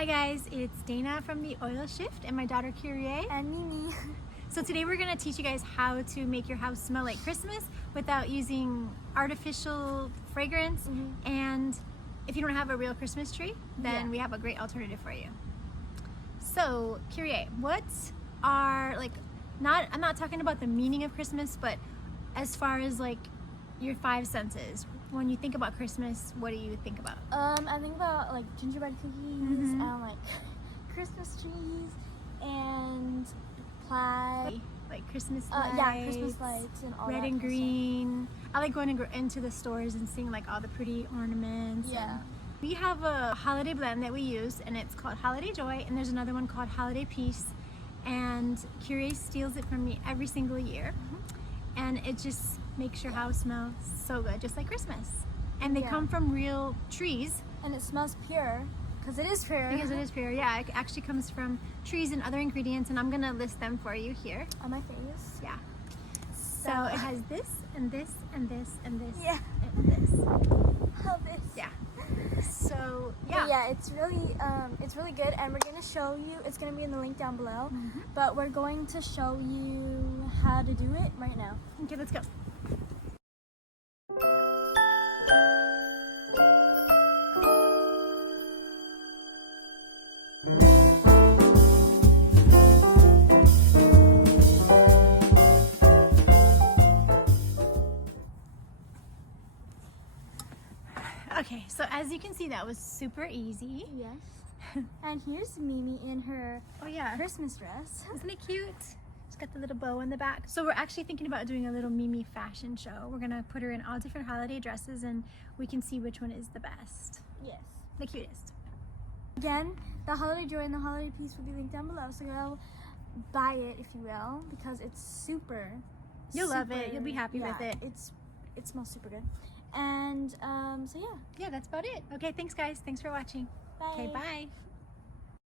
Hi guys, it's Dana from the Oil Shift and my daughter Kyrie and Mimi. So today we're going to teach you guys how to make your house smell like Christmas without using artificial fragrance. And if you don't have a real Christmas tree, then we have a great alternative for you. So Kyrie, what are I'm not talking about the meaning of Christmas, but as far as like your five senses. When you think about Christmas, what do you think about? I think about like gingerbread cookies and like Christmas trees and plaid. Like Christmas lights. Yeah, Christmas lights and all red that and kind of green. I like going into the stores and seeing like all the pretty ornaments. Yeah. We have a holiday blend that we use and it's called Holiday Joy, and there's another one called Holiday Peace, and Kyrie steals it from me every single year. And it just makes your house smell so good, just like Christmas. And they come from real trees. And it smells pure, because it is pure. Because it is pure, yeah. It actually comes from trees and other ingredients, and I'm gonna list them for you here. On my face. Yeah. So it has this, and this, and this, and this, yeah, and this. Oh, this. Yeah. So, yeah. But yeah, it's really good, and we're gonna show you, it's gonna be in the link down below, but we're going to show you how to do it right now. Okay, let's go. Okay, so as you can see, that was super easy. Yes. And here's Mimi in her Christmas dress. Isn't it cute? She's got the little bow in the back. So we're actually thinking about doing a little Mimi fashion show. We're gonna put her in all different holiday dresses and we can see which one is the best. Yes. The cutest. Again, the Holiday Joy and the Holiday Peace will be linked down below, so go buy it if you will, because it's super. You'll love it. You'll be happy with it. It smells super good. And so yeah. Yeah, that's about it. Okay, thanks guys. Thanks for watching. Bye. Okay, bye.